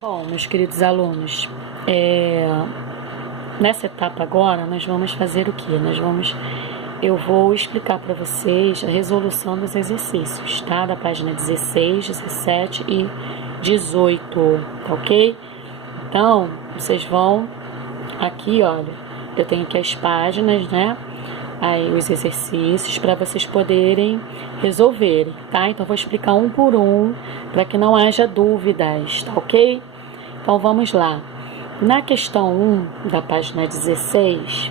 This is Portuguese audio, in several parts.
Bom, meus queridos alunos, nessa etapa agora nós vamos fazer o que? Eu vou explicar para vocês a resolução dos exercícios, tá? Da página 16, 17 e 18, tá ok? Então, vocês vão aqui, olha, eu tenho aqui as páginas, né? Aí os exercícios para vocês poderem resolverem, tá? Então, eu vou explicar um por um para que não haja dúvidas, tá ok? Então, vamos lá. Na questão 1 da página 16,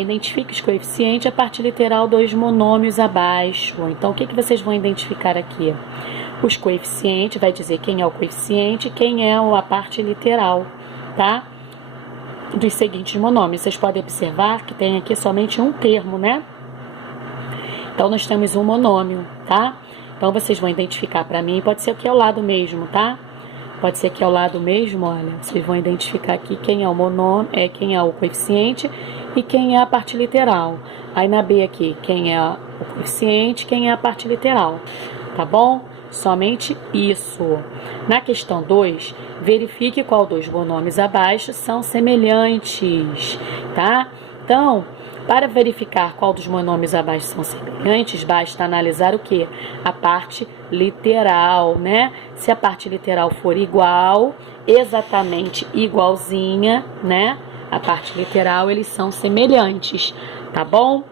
identifique os coeficientes a parte literal dos monômios abaixo. Então, o que vocês vão identificar aqui? Os coeficientes, vai dizer quem é o coeficiente e quem é a parte literal, tá? Dos seguintes monômios. Vocês podem observar que tem aqui somente um termo, né? Então, nós temos um monômio, tá? Então, vocês vão identificar para mim, pode ser aqui ao lado mesmo, tá? Pode ser aqui ao lado mesmo, olha, vocês vão identificar aqui quem é o monômio, quem é o coeficiente e quem é a parte literal. Aí na B aqui, quem é o coeficiente, quem é a parte literal, tá bom? Somente isso. Na questão 2, verifique qual dos monômios abaixo são semelhantes, tá? Então, para verificar qual dos monômios abaixo são semelhantes, basta analisar o que? A parte literal, né? Se a parte literal for igual, exatamente igualzinha, né? A parte literal, eles são semelhantes, tá bom?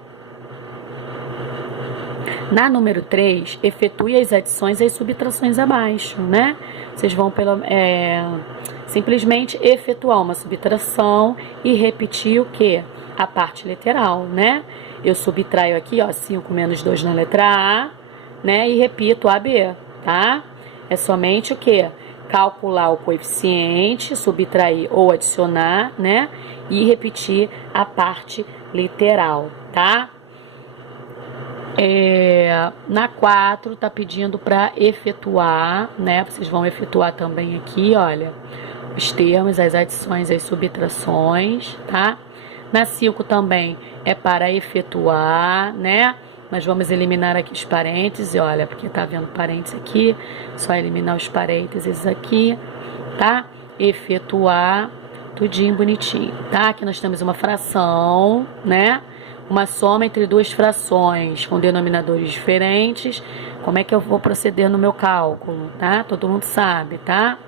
Na número 3, efetue as adições e as subtrações abaixo, né? Vocês vão simplesmente efetuar uma subtração e repetir o quê? A parte literal, né? Eu subtraio aqui, ó, 5 menos 2 na letra A, né? E repito AB, tá? É somente o quê? Calcular o coeficiente, subtrair ou adicionar, né? E repetir a parte literal, tá? Na 4, tá pedindo para efetuar, né? Vocês vão efetuar também aqui, olha, os termos, as adições, as subtrações, tá? Na 5 também é para efetuar, né? Mas vamos eliminar aqui os parênteses, olha, porque tá vendo parênteses aqui, só eliminar os parênteses aqui, tá? Efetuar, tudinho bonitinho, tá? Aqui nós temos uma fração, né? Uma soma entre duas frações com denominadores diferentes. Como é que eu vou proceder no meu cálculo, tá? Todo mundo sabe, tá?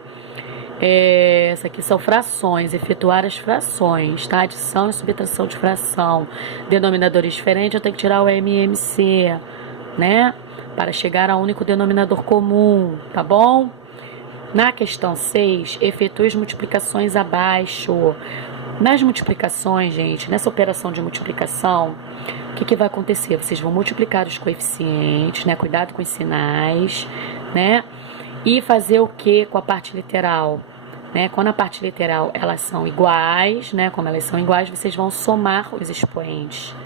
Essa aqui são frações, efetuar as frações, tá? Adição e subtração de fração. Denominadores diferentes, eu tenho que tirar o MMC, né? Para chegar ao único denominador comum, tá bom? Na questão 6, efetue as multiplicações abaixo. Nas multiplicações, gente, nessa operação de multiplicação, o que vai acontecer? Vocês vão multiplicar os coeficientes, né? Cuidado com os sinais, né? E fazer o que com a parte literal? Né? Quando a parte literal elas são iguais, né? Como elas são iguais, vocês vão somar os expoentes,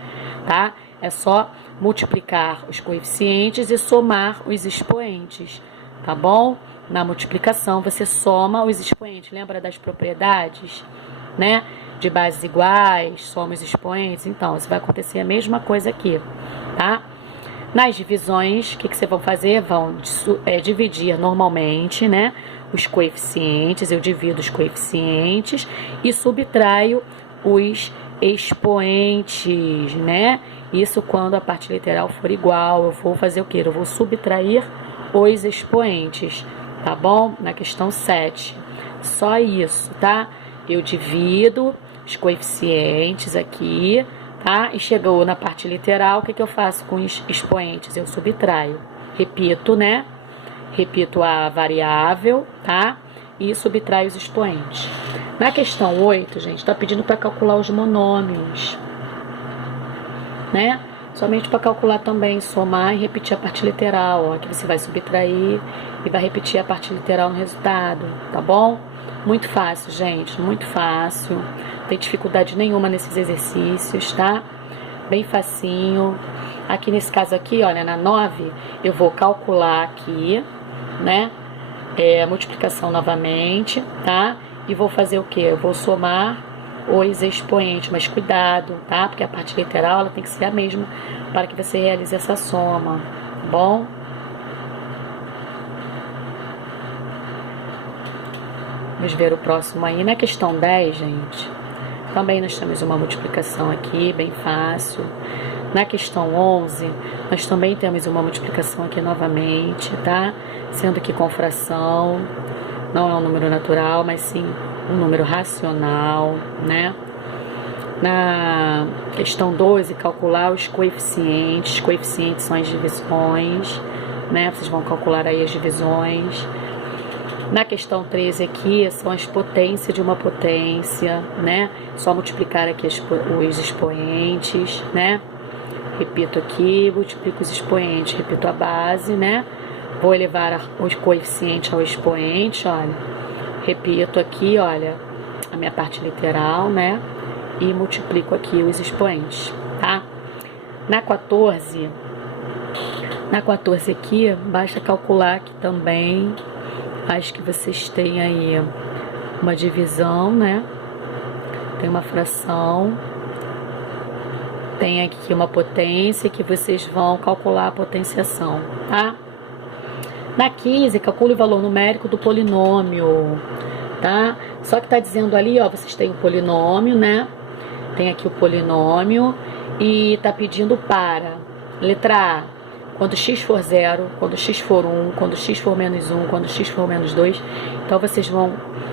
tá? É só multiplicar os coeficientes e somar os expoentes, tá bom? Na multiplicação você soma os expoentes, lembra das propriedades, né? De bases iguais, soma os expoentes, então isso vai acontecer a mesma coisa aqui, tá? Nas divisões, o que vocês vão fazer? Vão dividir normalmente, né? Os coeficientes, eu divido os coeficientes e subtraio os expoentes, né? Isso quando a parte literal for igual, eu vou fazer o quê? Eu vou subtrair os expoentes, tá bom? Na questão 7. Só isso, tá? Eu divido os coeficientes aqui, tá? E chegou na parte literal, o que eu faço com os expoentes? Eu subtraio. Repito, né? Repito a variável, tá? E subtraio os expoentes. Na questão 8, gente, tá pedindo para calcular os monômios, né? Somente para calcular também, somar e repetir a parte literal, ó. Aqui você vai subtrair e vai repetir a parte literal no resultado, tá bom? Muito fácil, gente, muito fácil. Não tem dificuldade nenhuma nesses exercícios, tá? Bem facinho. Aqui nesse caso aqui, olha, na 9, eu vou calcular aqui, né? A multiplicação novamente, tá? E vou fazer o quê? Eu vou somar os expoentes, mas cuidado, tá? Porque a parte literal, ela tem que ser a mesma para que você realize essa soma, tá bom? Vamos ver o próximo aí. Na questão 10, gente, também nós temos uma multiplicação aqui, bem fácil. Na questão 11, nós também temos uma multiplicação aqui novamente, tá? Sendo que com fração, não é um número natural, mas sim um número racional, né? Na questão 12, calcular os coeficientes. Coeficientes são as divisões, né? Vocês vão calcular aí as divisões. Na questão 13 aqui, são as potências de uma potência, né? Só multiplicar aqui os expoentes, né? Repito aqui, multiplico os expoentes, repito a base, né? Vou elevar os coeficientes ao expoente, olha. Repito aqui, olha, a minha parte literal, né? E multiplico aqui os expoentes, tá? Na 14 aqui, basta calcular aqui também. Acho que vocês têm aí uma divisão, né? Tem uma fração. Tem aqui uma potência que vocês vão calcular a potenciação, tá? Na 15, calcule o valor numérico do polinômio, tá? Só que tá dizendo ali, ó, vocês têm o polinômio, né? Tem aqui o polinômio e tá pedindo para, letra A, quando x for 0, quando x for 1, quando x for menos 1, quando x for menos 2. Então, vocês vão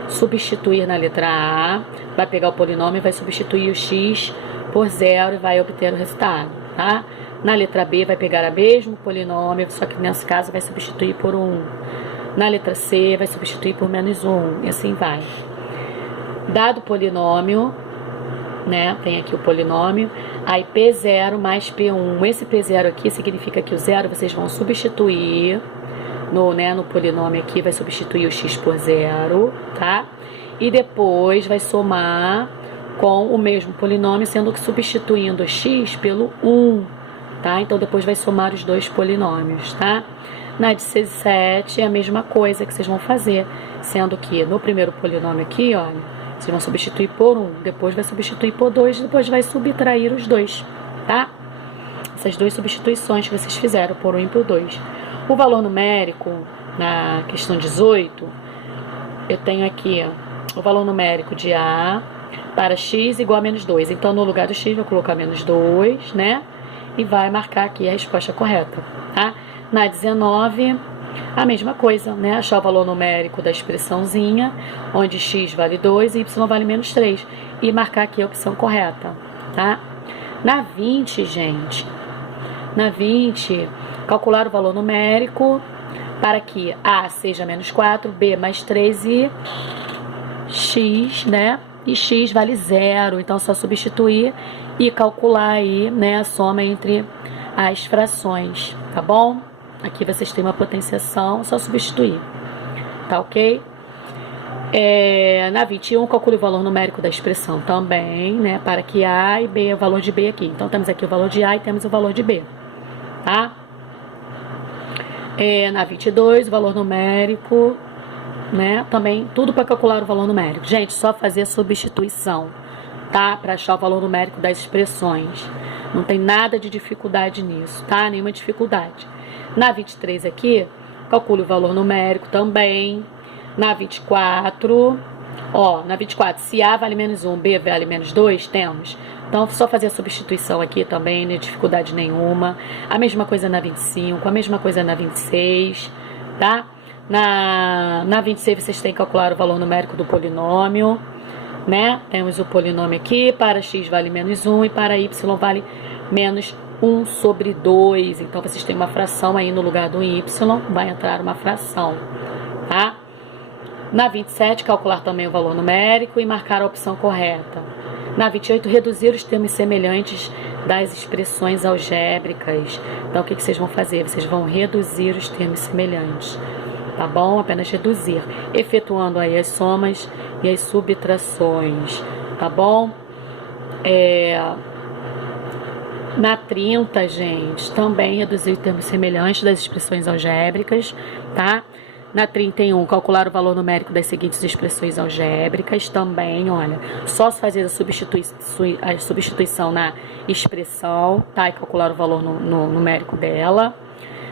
substituir na letra A, vai pegar o polinômio e vai substituir o x por 0 e vai obter o resultado, tá? Na letra B, vai pegar o mesmo polinômio, só que nesse caso vai substituir por 1. Na letra C, vai substituir por menos 1, e assim vai. Dado o polinômio, né? Tem aqui o polinômio, aí P0 mais P1. Esse P0 aqui significa que o 0 vocês vão substituir no polinômio aqui, vai substituir o x por 0, tá? E depois vai somar com o mesmo polinômio, sendo que substituindo o x pelo 1, tá? Então depois vai somar os dois polinômios, tá? Na de 17 é a mesma coisa que vocês vão fazer, sendo que no primeiro polinômio aqui, olha, vocês vão substituir por 1, depois vai substituir por 2, depois vai subtrair os dois, tá? Essas duas substituições que vocês fizeram, por 1 e por 2. O valor numérico, na questão 18, eu tenho aqui, ó, o valor numérico de A para x igual a menos 2. Então, no lugar do x, vou colocar menos 2, né? E vai marcar aqui a resposta correta, tá? Na 19... a mesma coisa, né? Achar o valor numérico da expressãozinha, onde x vale 2 e y vale menos 3. E marcar aqui a opção correta, tá? Na 20, gente, na 20, calcular o valor numérico para que A seja menos 4, B mais 3 e x, né? E x vale 0. Então, só substituir e calcular aí, né, a soma entre as frações, tá bom? Aqui vocês têm uma potenciação, só substituir, tá ok? Na 21, calcule o valor numérico da expressão também, né? Para que A e B, o valor de B aqui. Então, temos aqui o valor de A e temos o valor de B, tá? Na 22, o valor numérico, né? Também, tudo para calcular o valor numérico. Gente, só fazer a substituição, tá? Para achar o valor numérico das expressões. Não tem nada de dificuldade nisso, tá? Nenhuma dificuldade. Na 23 aqui, calcule o valor numérico também. Na 24, ó, na 24, se A vale menos 1, B vale menos 2, temos. Então, só fazer a substituição aqui também, não é dificuldade nenhuma. A mesma coisa na 25, a mesma coisa na 26, tá? Na 26, vocês têm que calcular o valor numérico do polinômio, né? Temos o polinômio aqui, para x vale menos 1 e para y vale menos 1 sobre 2. Então, vocês têm uma fração aí no lugar do y, vai entrar uma fração, tá? Na 27, calcular também o valor numérico e marcar a opção correta. Na 28, reduzir os termos semelhantes das expressões algébricas. Então, o que vocês vão fazer? Vocês vão reduzir os termos semelhantes, tá bom? Apenas reduzir, efetuando aí as somas e as subtrações, tá bom? Na 30, gente, também reduzir os termos semelhantes das expressões algébricas, tá? Na 31, calcular o valor numérico das seguintes expressões algébricas. Também, olha, só fazer a substituição na expressão, tá? E calcular o valor numérico dela.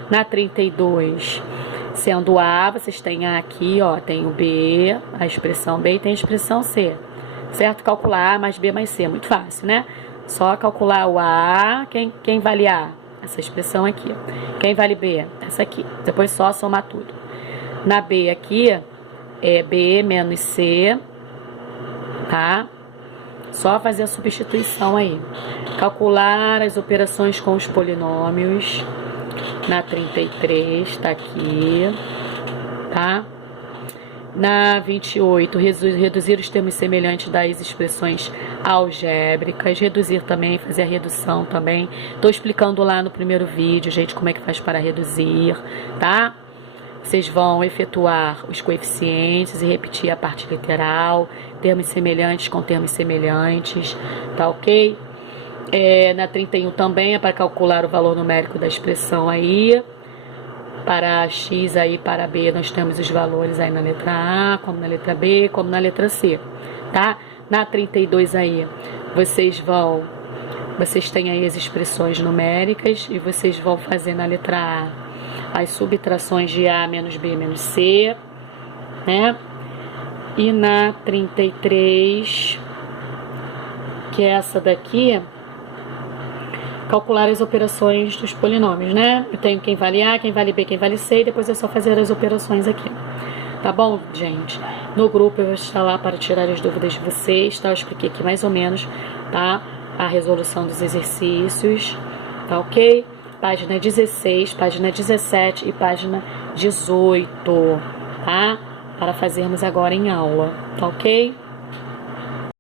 Na 32, Sendo A, vocês têm A aqui, ó, tem o B, a expressão B e tem a expressão C. Certo? Calcular A mais B mais C, muito fácil, né? Só calcular o A, quem vale A? Essa expressão aqui. Quem vale B? Essa aqui. Depois só somar tudo. Na B aqui, é B menos C, tá? Só fazer a substituição aí. Calcular as operações com os polinômios. Na 33, tá aqui, tá? Na 28, reduzir os termos semelhantes das expressões algébricas. Reduzir também, fazer a redução também. Tô explicando lá no primeiro vídeo, gente, como é que faz para reduzir, tá? Vocês vão efetuar os coeficientes e repetir a parte literal, termos semelhantes com termos semelhantes, tá ok? Na 31 também é para calcular o valor numérico da expressão aí. Para X aí, para B, nós temos os valores aí na letra A, como na letra B, como na letra C, tá? Na 32 aí, vocês têm aí as expressões numéricas e vocês vão fazer na letra A as subtrações de A menos B menos C, né? E na 33, que é essa daqui, calcular as operações dos polinômios, né? Eu tenho quem vale A, quem vale B, quem vale C, e depois é só fazer as operações aqui. Tá bom, gente? No grupo eu vou estar lá para tirar as dúvidas de vocês, tá? Eu expliquei aqui mais ou menos, tá? A resolução dos exercícios, tá ok? Página 16, página 17 e página 18, tá? Para fazermos agora em aula, tá ok?